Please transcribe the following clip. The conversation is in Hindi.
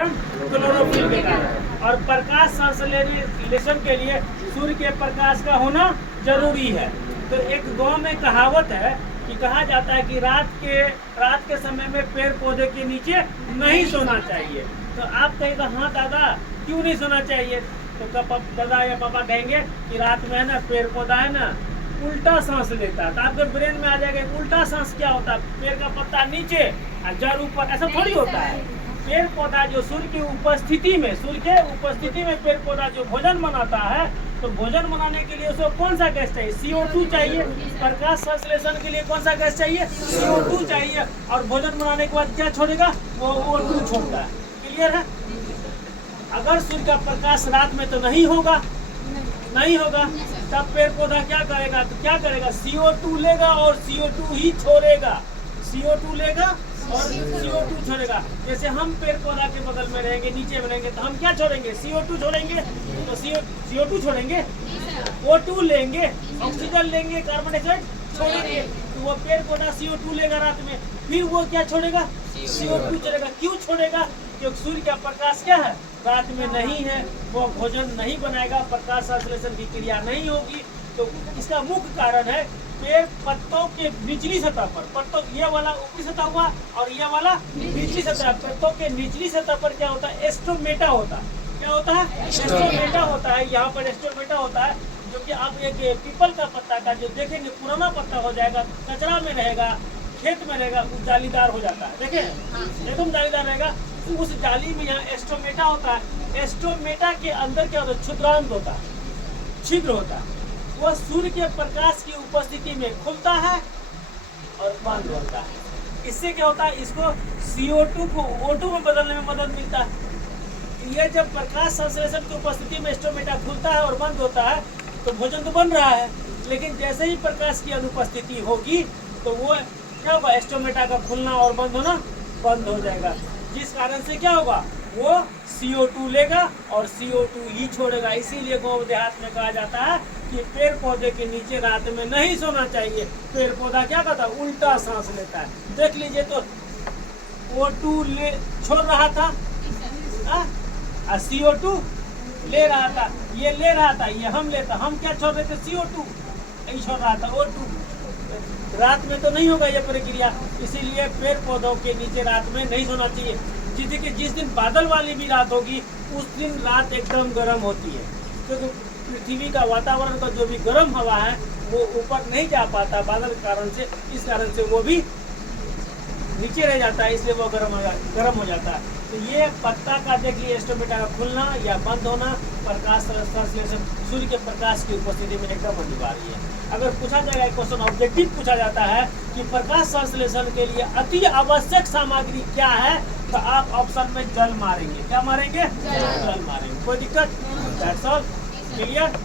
क्लोरोफिल के कारण। और प्रकाश संश्लेषण के लिए सूर्य के प्रकाश का होना जरूरी है। तो एक गांव में कहावत है कि कहा जाता है कि रात के समय में पेड़ पौधे के नीचे नहीं सोना चाहिए। तो आप कहेगा हाँ दादा क्यों नहीं सोना चाहिए, तो दादा या पापा कहेंगे कि रात में है ना पेड़ पौधा है ना उल्टा सांस लेता है। तो आपके ब्रेन में आ जाएगा उल्टा सांस क्या होता है, पेड़ का पत्ता नीचे और जड़ ऊपर, ऐसा थोड़ी होता है। पेड़ पौधा जो सूर्य के उपस्थिति में पेड़ पौधा जो भोजन बनाता है, तो भोजन बनाने के लिए उसको कौन सा गैस चाहिए, CO2 चाहिए। प्रकाश संश्लेषण के लिए कौन सा गैस चाहिए, CO2 चाहिए। और भोजन बनाने के बाद क्या छोड़ेगा, वो O2 छोड़ता है। क्लियर है। अगर सूर्य का प्रकाश रात में तो नहीं होगा, तब पेड़ पौधा क्या करेगा, तो क्या करेगा, CO2 लेगा और CO2 ही छोड़ेगा। CO2 लेगा और CO2 छोड़ेगा। जैसे हम पेड़ पौधा के बगल में रहेंगे, नीचे में रहेंगे, तो हम क्या छोड़ेंगे, CO2 छोड़ेंगे। तो CO2 छोड़ेंगे, O2 लेंगे, ऑक्सीजन लेंगे, कार्बन डाइऑक्साइड छोड़ेंगे। तो वो पेड़ पौधा CO2 लेगा रात में, फिर वो क्या छोड़ेगा, CO2 छोड़ेगा। क्यों छोड़ेगा, क्योंकि सूर्य का प्रकाश क्या है, रात में नहीं है, वो भोजन नहीं बनाएगा, प्रकाश संश्लेषण की क्रिया नहीं होगी। तो इसका मुख्य कारण है पेड़ पत्तों के निचली सतह पर, पत्तों ये वाला ऊपरी सतह हुआ और ये वाला निचली सतह, पत्तों के निचली सतह पर क्या होता है, एस्टोमेटा होता है। क्या होता है, एस्टोमेटा होता है। यहाँ पर एस्टोमेटा होता है, जो कि आप एक पीपल का पत्ता का जो देखेंगे पुराना पत्ता हो जाएगा, कचरा में रहेगा, खेत में रहेगा, वो जालीदार हो जाता है। देखे एकदम जालीदार रहेगा। तो उस जाली में यहाँ एस्टोमेटा होता है। एस्टोमेटा के अंदर क्या होता है, क्षुद्रांत होता है, छिद्र होता है। वह सूर्य के प्रकाश की उपस्थिति में खुलता है और बंद होता है। इससे क्या होता है, इसको CO2 को O2 में बदलने में मदद मिलता है। ये जब प्रकाश संश्लेषण की उपस्थिति में एस्टोमेटा खुलता है और बंद होता है, तो भोजन तो बन रहा है, लेकिन जैसे ही प्रकाश की अनुपस्थिति होगी तो वो क्या होगा, एस्टोमेटा का खुलना और बंद होना बंद हो जाएगा। जिस कारण से क्या होगा, वो CO2 लेगा और CO2 ही छोड़ेगा। इसीलिए गाँव देहात में कहा जाता है कि पेड़ पौधे के नीचे रात में नहीं सोना चाहिए। पेड़ पौधा क्या करता है, उल्टा सांस लेता है। देख लीजिए तो O2 छोड़ रहा था और CO2 ले रहा था। ये ले रहा था, ये हम लेता, हम क्या छोड़ रहे थे, CO2 नहीं छोड़ रहा था, O2। रात में तो नहीं होगा ये प्रक्रिया, इसीलिए पेड़ पौधों के नीचे रात में नहीं सोना चाहिए। जिस दिन बादल वाली भी रात होगी, उस दिन रात एकदम गर्म होती है, क्योंकि पृथ्वी का वातावरण का जो भी गर्म हवा है वो ऊपर नहीं जा पाता बादल के कारण से। इस कारण से वो भी नीचे रह जाता है, इसलिए वो गर्म हो जाता है। तो ये पत्ता का देख लिए एस्टोमेटा का खुलना या बंद होना प्रकाश संश्लेषण सूर्य के प्रकाश की उपस्थिति में एकदम अनिवार्य है। अगर पूछा जाएगा क्वेश्चन ऑब्जेक्टिव पूछा जाता है कि प्रकाश संश्लेषण के लिए अति आवश्यक सामग्री क्या है, तो आप ऑप्शन में जल मारेंगे। क्या मारेंगे, जल मारेंगे। कोई दिक्कत, दैट्स ऑल, क्लियर।